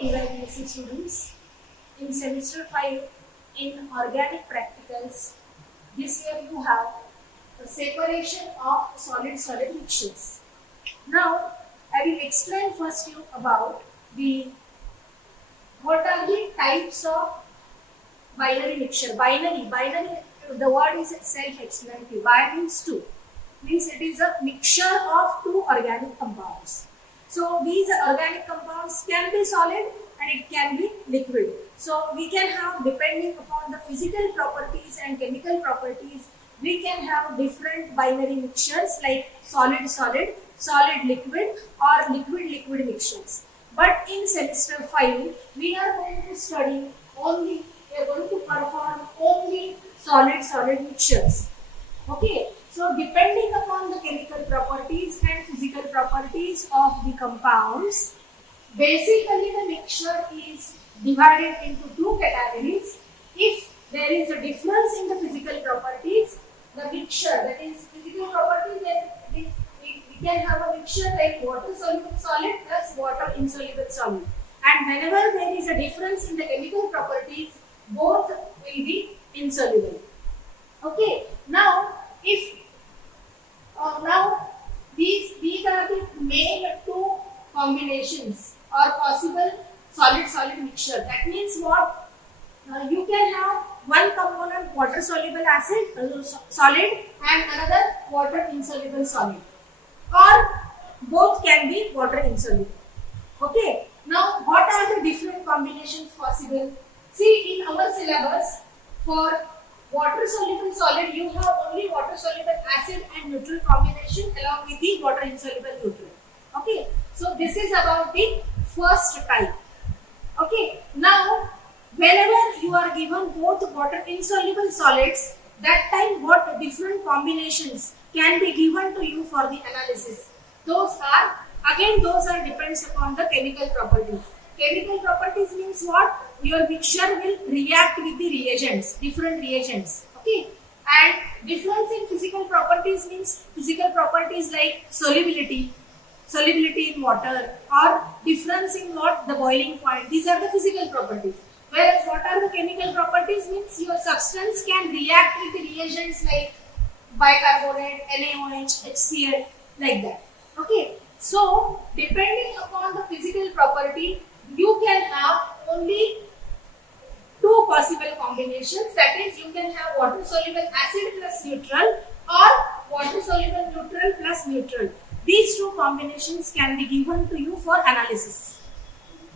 Evaluation students in semester 5 in organic practicals. This year you have the separation of solid mixtures. Now I will explain first you about the what are the types of binary mixture. Binary, the word is self-explanatory. Bi means two, means it is a mixture of two organic compounds. So these organic compounds can be solid and it can be liquid. So we can have, depending upon the physical properties and chemical properties, we can have different binary mixtures like solid liquid or liquid mixtures. But in semester 5 we are going to study only, we are going to perform only solid mixtures. Okay, so depending upon the chemical properties and physical properties of the compounds, basically the mixture is divided into two categories. If there is a difference in the physical properties, the mixture, that is physical property, then we can have a mixture like water soluble solid plus water insoluble solid. And whenever there is a difference in the chemical properties, both will be insoluble. Okay, now if these are the main two combinations or possible solid mixture. That means what? You can have one component water soluble solid and another water insoluble solid, or both can be water insoluble. Okay, now what are the different combinations possible? See, in our syllabus, for water soluble solid you have only water soluble acid and neutral combination along with the water insoluble neutral. Okay, so this is about the first type. Okay, now whenever you are given both water insoluble solids, that time what different combinations can be given to you for the analysis? Those are depends upon the chemical properties. Chemical properties means what? Your mixture will react with the reagents, different reagents. Okay, and difference in physical properties means physical properties like solubility in water, or difference in what? The boiling point. These are the physical properties. Whereas what are the chemical properties means your substance can react with the reagents like bicarbonate, NaOH, HCl, like that. Okay, so depending upon the physical property, you can have only two possible combinations. That is, you can have water soluble acid plus neutral or water soluble neutral plus neutral. These two combinations can be given to you for analysis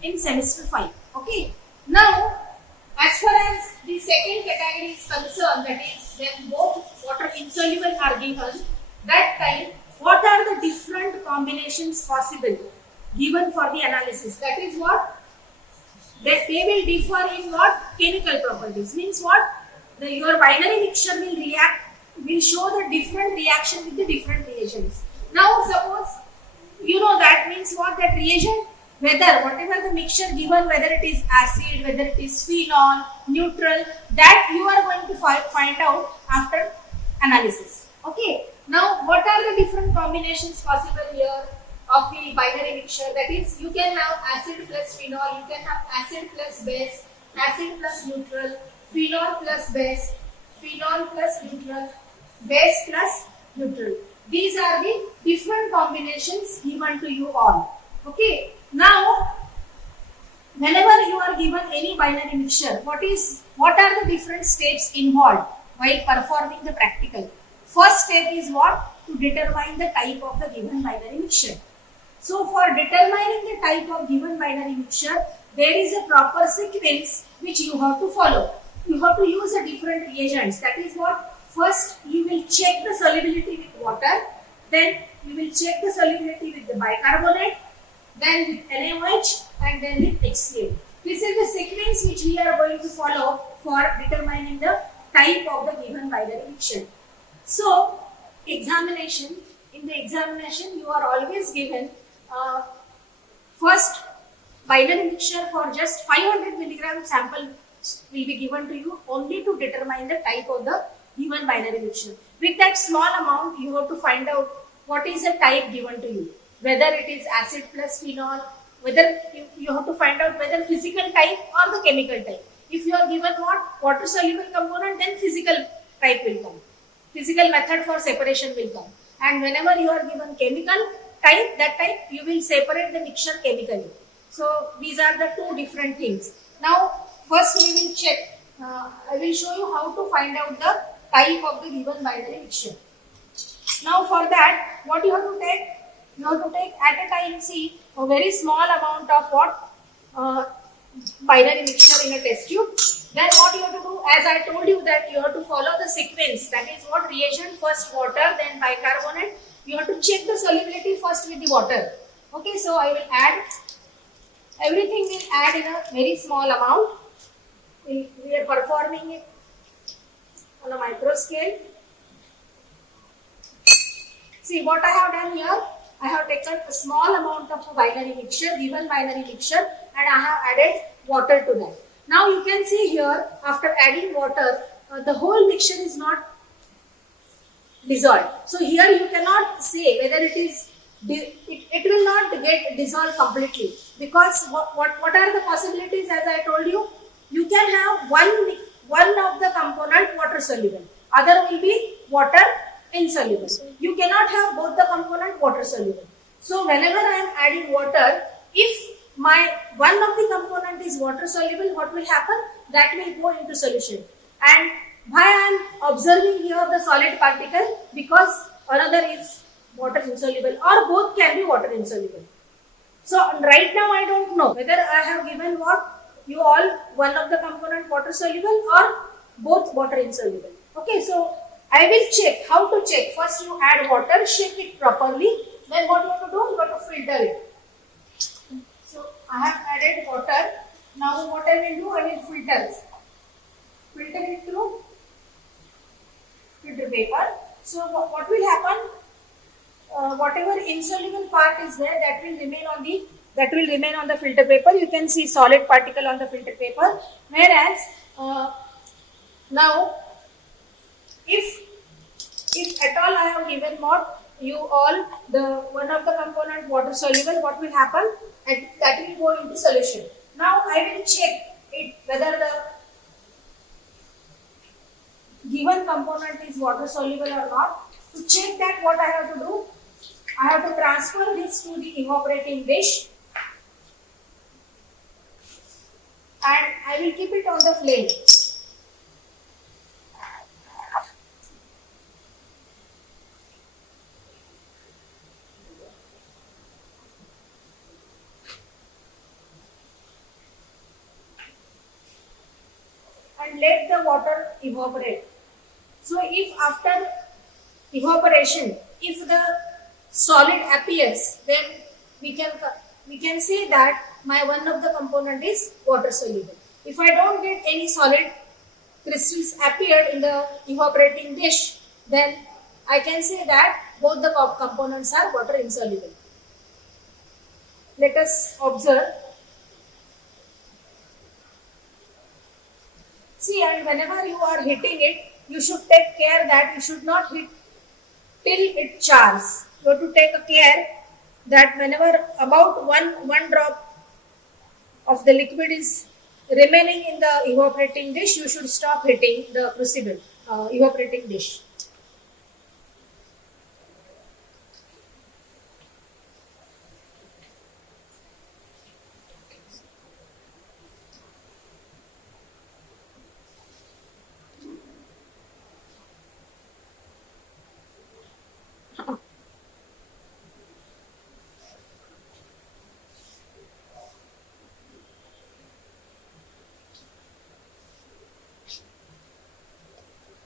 in semester 5. Okay. Now, as far as the second category is concerned, that is when both water insoluble are given, that time what are the different combinations possible given for the analysis? That is what? That they will differ in what? Chemical properties. Means what? Your binary mixture will show the different reaction with the different reagents. Now suppose you know that means what? That reagent, whatever the mixture given, whether it is acid, whether it is phenol, neutral, that you are going to find out after analysis. Okay. Now what are the different combinations possible here of the binary mixture? That is, you can have acid plus phenol, you can have acid plus base, acid plus neutral, phenol plus base, phenol plus neutral, base plus neutral. These are the different combinations given to you all. Okay. Now, whenever you are given any binary mixture, what are the different steps involved while performing the practical? First step is what? To determine the type of the given binary mixture. So, for determining the type of given binary mixture, there is a proper sequence which you have to follow. You have to use a different reagents. That is what? First, you will check the solubility with water, then you will check the solubility with the bicarbonate, then with NaOH, and then with HCl. This is the sequence which we are going to follow for determining the type of the given binary mixture. So, in the examination you are always given first binary mixture for just 500 milligram sample will be given to you only to determine the type of the given binary mixture. With that small amount, you have to find out what is the type given to you. Whether it is acid plus phenol, whether you have to find out whether physical type or the chemical type. If you are given what water soluble component, then physical type will come. Physical method for separation will come. And whenever you are given chemical type, that type you will separate the mixture chemically. So these are the two different things. Now first we will check. I will show you how to find out the type of the given binary mixture. Now for that, what you have to take? You have to take at a time, see, a very small amount of what? Binary mixture in a test tube. Then what you have to do? As I told you that you have to follow the sequence. That is what reagent, first water, then bicarbonate. You have to check the solubility first with the water. Okay, so I will add. Everything will add in a very small amount. We are performing it on a micro scale. See what I have done here. I have taken a small amount of a binary mixture, given binary mixture, and I have added water to that. Now you can see here, after adding water, the whole mixture is not dissolved. So here you cannot say whether it is, it will not get dissolved completely, because what are the possibilities? As I told you, you can have one of the component water soluble, other will be water insoluble. You cannot have both the component water soluble. So whenever I am adding water, if my one of the component is water soluble, what will happen? That will go into solution. And why I am observing here the solid particle? Because another is water insoluble, or both can be water insoluble. So right now I don't know whether I have given what you all one of the component water soluble or both water insoluble. Okay, so I will check. How to check? First you add water, shake it properly. Then what you have to do? You have to filter it. So I have added water. Now what I will do? I will filter it. Filter it through filter paper. So what will happen? Whatever insoluble part is there, that will remain on the filter paper. You can see solid particle on the filter paper. Whereas now, if at all I have given what you all the one of the component water soluble, what will happen? And that will go into solution. Now I will check it whether the given component is water soluble or not. To check that, what I have to do? I have to transfer this to the evaporating dish, and I will keep it on the flame. And let the water evaporate. So if after evaporation, if the solid appears, then we can say that my one of the component is water soluble. If I don't get any solid crystals appeared in the evaporating dish, then I can say that both the components are water insoluble. Let us observe. See, and whenever you are hitting it, you should take care that you should not hit till it chars. You have to take a care that whenever about one drop of the liquid is remaining in the evaporating dish, you should stop hitting the crucible, evaporating dish.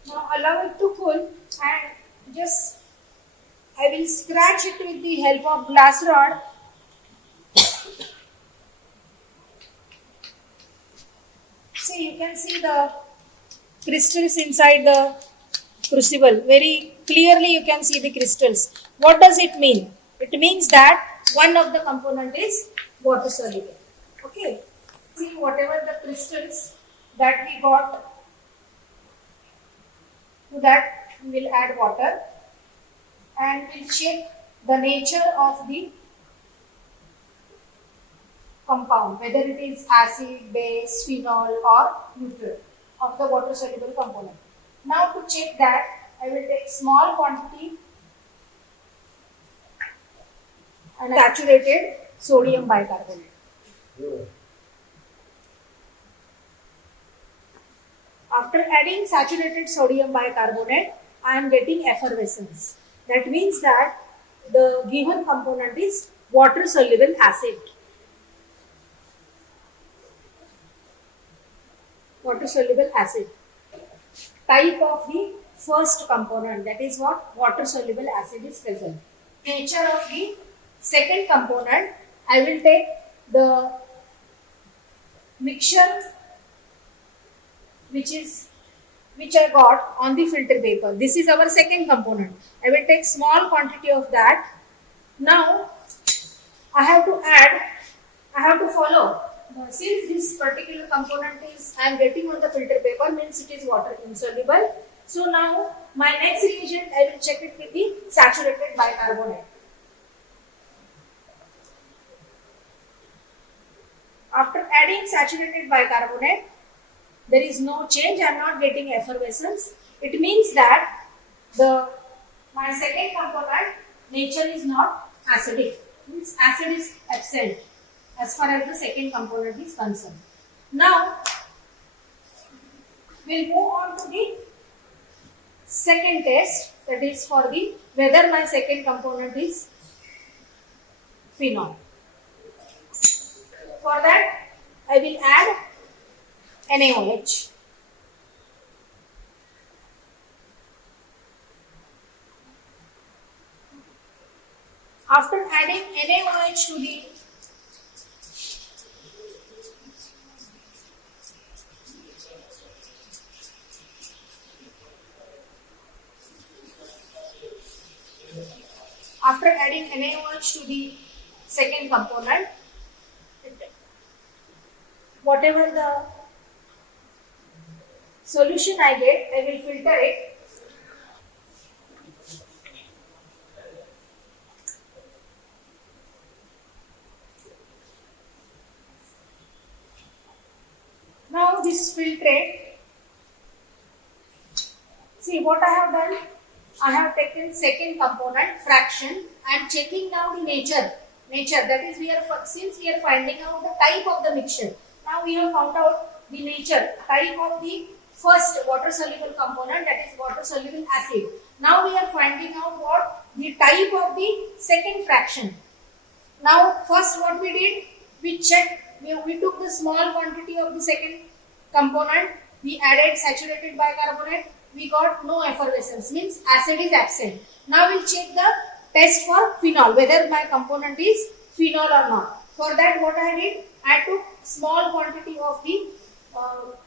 Now allow it to cool, and just I will scratch it with the help of glass rod. See, you can see the crystals inside the crucible. Very clearly you can see the crystals. What does it mean? It means that one of the component is water soluble. Okay. See, whatever the crystals that we got, to that we will add water, and we'll check the nature of the compound, whether it is acid, base, phenol or neutral of the water soluble component. Now to check that, I will take small quantity and saturated sodium bicarbonate. After adding saturated sodium bicarbonate, I am getting effervescence. That means that the given component is water soluble acid. Water soluble acid. Type of the first component, that is what water soluble acid is present. Nature of the second component, I will take the mixture which I got on the filter paper. This is our second component. I will take small quantity of that. Now I have to follow. Since this particular component is I am getting on the filter paper, means it is water insoluble. So now my next reagent I will check it with the saturated bicarbonate. After adding saturated bicarbonate, there is no change. I am not getting effervescence. It means that my second component nature is not acidic. Means acid is absent as far as the second component is concerned. Now we'll move on to the second test, that is for the whether my second component is phenol. For that I will add NaOH. After adding NaOH to the second component, whatever the solution I get, I will filter it. Now this filtrate, see what I have done. I have taken second component fraction. I am checking now the nature. That is, since we are finding out the type of the mixture. Now we have found out the nature, type of the first water soluble component, that is water soluble acid. Now we are finding out what the type of the second fraction. Now first what we did, we checked, we took the small quantity of the second component, we added saturated bicarbonate, we got no effervescence, means acid is absent. Now we'll check the test for phenol, whether my component is phenol or not. For that what I did, I took small quantity of the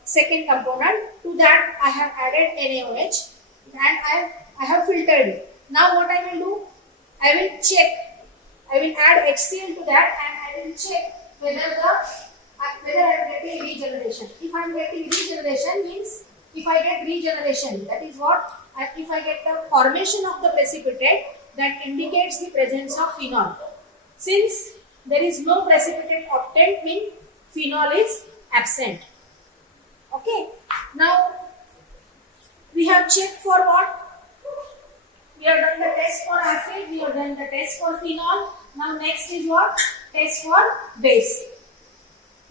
second component. To that I have added NaOH and I have filtered it. Now what I will do, I will check, I will add HCl to that and I will check whether I am getting regeneration. If I am getting regeneration, means if I get regeneration, that is what, if I get the formation of the precipitate, that indicates the presence of phenol. Since there is no precipitate obtained, means phenol is absent. Okay. Now we have checked for what? We have done the test for acid, we have done the test for phenol. Now next is what? Test for base.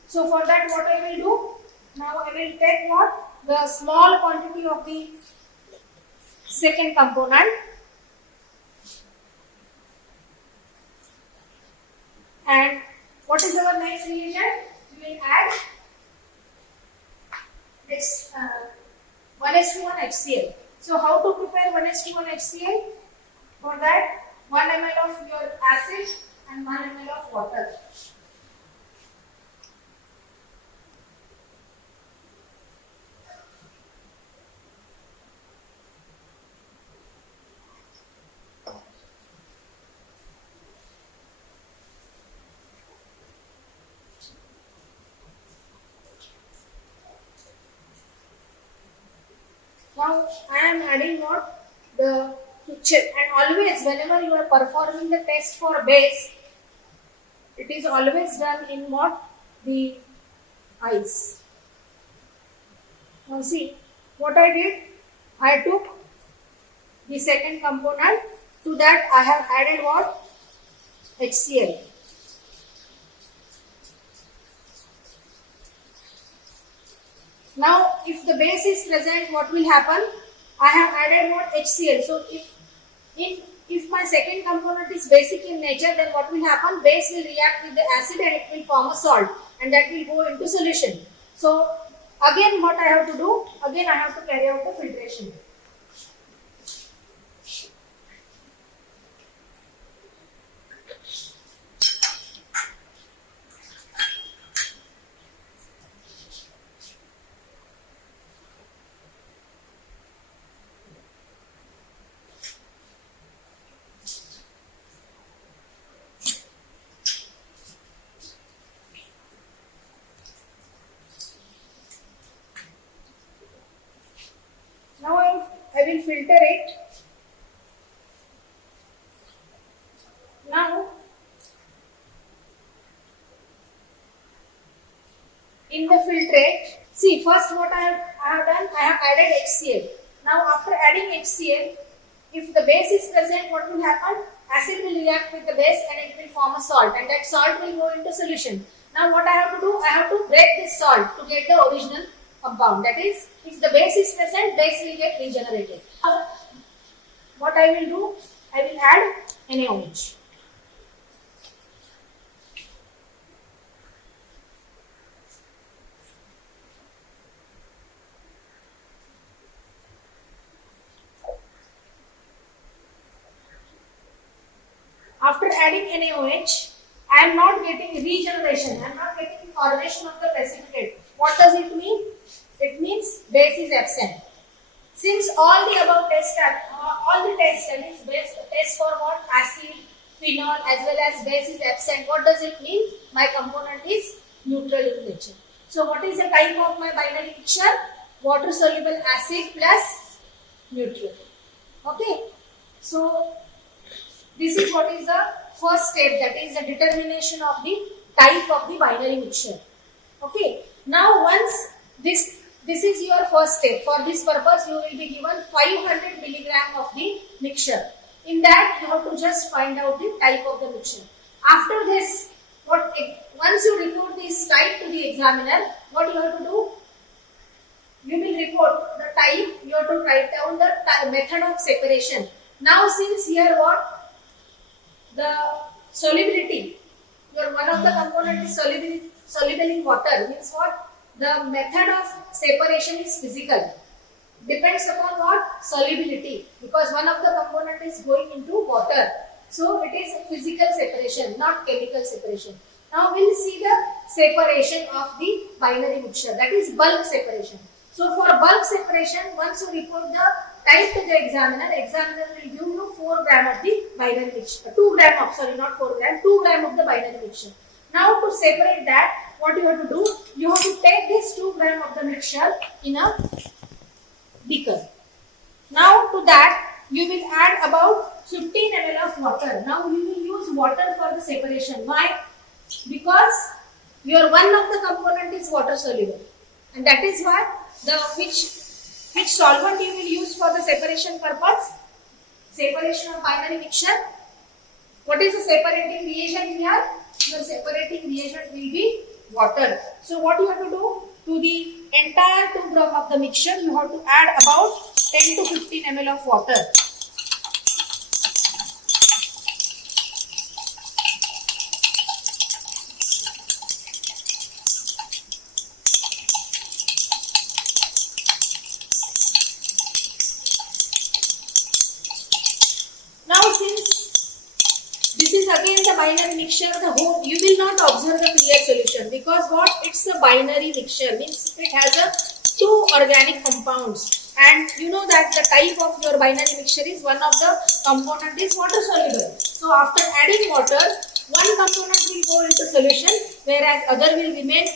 So for that what I will do? Now I will take what? The small quantity of the second component and what is our next reagent? We will add this 1:1 HCl. So how to prepare 1:1 HCl? For that 1 ml of your acid and 1 ml of water. Now I am adding what? To check, and always whenever you are performing the test for base, It is always done in what? The ice. Now see, what I did, I took the second component. To that I have added what? HCl. Now if the base is present, what will happen? I have added what? HCl. So if my second component is basic in nature, then what will happen? Base will react with the acid and it will form a salt, and that will go into solution. So again what I have to do? Again I have to carry out the filtration. Now I will filter it. Now in the filtrate, see first what I have done, I have added HCl. Now after adding HCl, if the base is present, what will happen? Acid will react with the base and it will form a salt, and that salt will go into solution. Now what I have to do? I have to break this salt to get the original compound. That is, if the base is present, base will get regenerated. Now, what I will do? I will add NaOH. After adding NaOH, I am not getting regeneration. I am not getting formation of the precipitate. What does it mean? It means base is absent. Since all the above tests are, all the tests, that is test for what? Acid, phenol as well as base is absent. What does it mean? My component is neutral in nature. So what is the type of my binary mixture? Water soluble acid plus neutral. Okay. So this is what is the first step, that is the determination of the type of the binary mixture. Okay. Now once this is your first step. For this purpose, you will be given 500 milligram of the mixture. In that, you have to just find out the type of the mixture. After this, once you report this type to the examiner, what you have to do? You will report the type. You have to write down the method of separation. Now, since here what? The solubility. Your one of the component is soluble in water. Means what? The method of separation is physical. Depends upon what? Solubility. Because one of the component is going into water. So it is physical separation, not chemical separation. Now we will see the separation of the binary mixture. That is bulk separation. So for bulk separation, once you report the type to the examiner will give you 4 gram of the binary mixture. 2 gram of, sorry, not 4 gram, 2 gram of the binary mixture. Now to separate that, what you have to do? You have to take this 2 gram of the mixture in a beaker. Now to that, you will add about 15 ml of water. Now you will use water for the separation. Why? Because your one of the component is water soluble, and that is why which solvent you will use for the separation purpose? Separation of binary mixture. What is the separating reagent here? The separating reagent will be water. So what you have to do? To the entire 2 gram of the mixture, you have to add about 10 to 15 ml of water. Now since this is again the binary mixture, you will not observe the clear solution, because what? It's a binary mixture, means it has a 2 organic compounds, and you know that the type of your binary mixture is one of the component is water soluble. So after adding water, one component will go into solution, whereas other will remain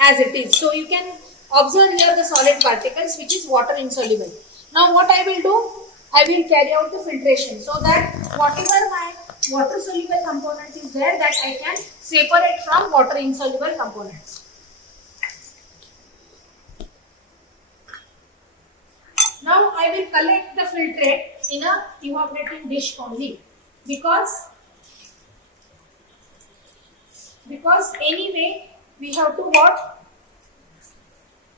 as it is. So you can observe here the solid particles, which is water insoluble. Now what I will do? I will carry out the filtration, so that whatever my water soluble component is there that I can separate from water insoluble component. Now I will collect the filtrate in a evaporating dish only, because anyway we have to what?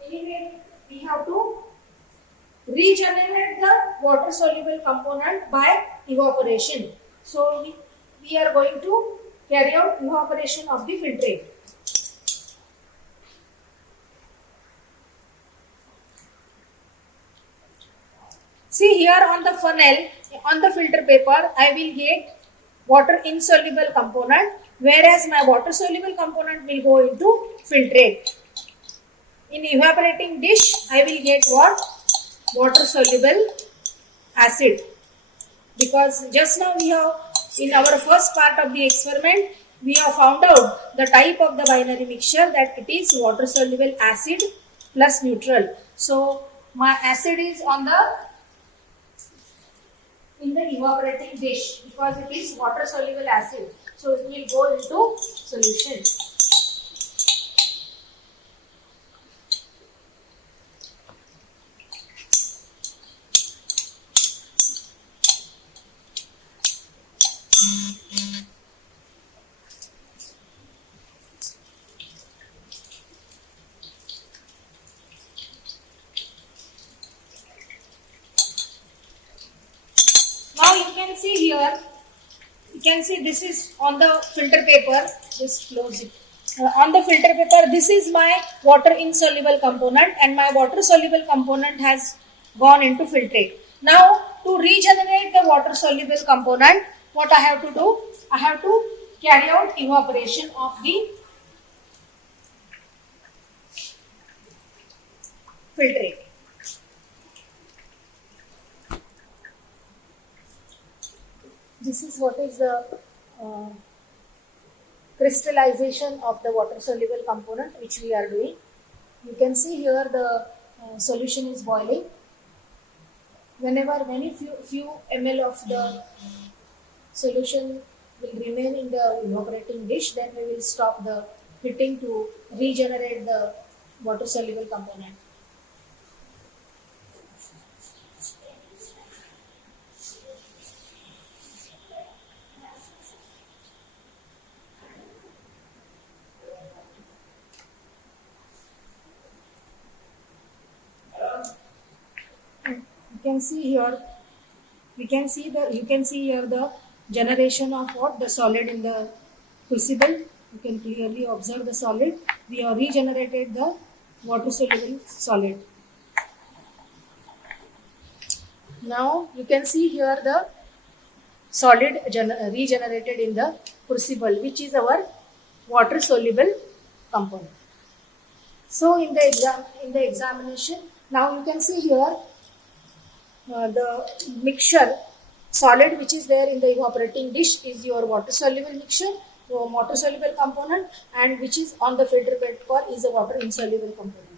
Anyway we have to regenerate the water soluble component by evaporation. So we are going to carry out evaporation of the filtrate. See here on the funnel, on the filter paper, I will get water insoluble component, whereas my water soluble component will go into filtrate. In evaporating dish, I will get what? Water soluble acid. Because just now we have, in our first part of the experiment, we have found out the type of the binary mixture, that it is water soluble acid plus neutral. So my acid is in the evaporating dish, because it is water soluble acid. So it will go into solution. Now you can see here, you can see this is on the filter paper, just close it. On the filter paper, this is my water insoluble component, and my water soluble component has gone into filtrate. Now to regenerate the water soluble component, what I have to do? I have to carry out evaporation of the filtrate. This is what is the crystallization of the water soluble component which we are doing. You can see here the solution is boiling. Whenever few ml of the solution will remain in the evaporating dish, then we will stop the heating to regenerate the water soluble component. You can see here the generation of what? The solid in the crucible. You can clearly observe the solid. We have regenerated the water soluble solid. Now you can see here the solid regenerated in the crucible, which is our water soluble component. So in the examination, now you can see here the mixture solid which is there in the evaporating dish is your water soluble mixture, your water soluble component, and which is on the filter paper is a water insoluble component.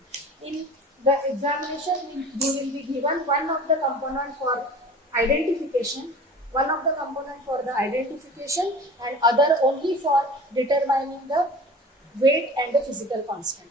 In the examination, we will be given one of the component for identification, and other only for determining the weight and the physical constant.